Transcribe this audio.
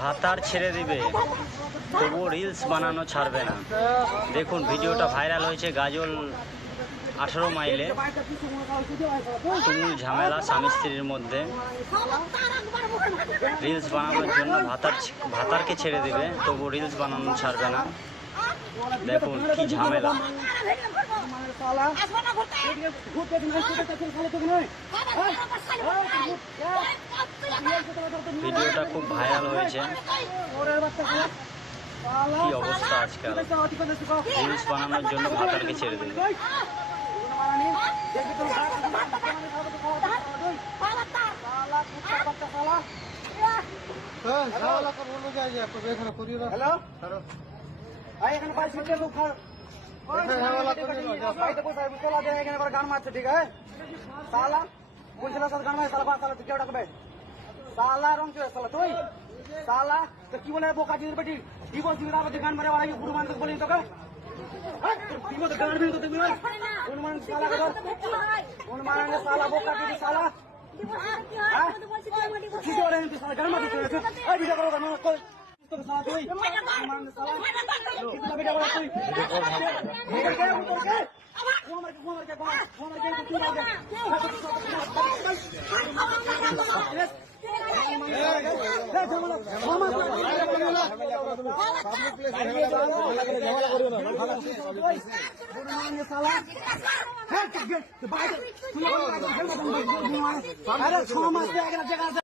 ভাতার ছেড়ে দিবে, তবুও রিলস বানানো ছাড়বে না। দেখুন ভিডিওটা ভাইরাল হয়েছে গাজল 18 মাইলে। তুমুল ঝামেলা স্বামী স্ত্রীর মধ্যে। রিলস বানানোর জন্য ভাতারকে ছেড়ে দিবে, তবু রিলস বানানো ছাড়বে না। দেখুন কি ঝামেলা। ভিডিওটা খুব ভাইরাল হয়েছে। কি অবস্থা আজকাল, রিলস বানানোর জন্য ভাতারকে ছেড়ে দেবে। গান মারছে ঠিক আছে সালা বলছিল গান মারে সালা সালা তুই কেউ ডাকবে সালা রং চলে সালা তুই সালা তো কি বলে বোকা জিনিস বেটি জীবন জীবন গান মারে বাড়াই গুরু মানুষ বলি তোকে গান भी तो हनुमान साला हनुमान साला बोका की साला की हो रहे हैं साला गान मार चले ए वीडियो करो गान कोई तो साला तू हनुमान साला कितना वीडियो करो तू वीडियो क्या उतर के घूमर के तू आ गया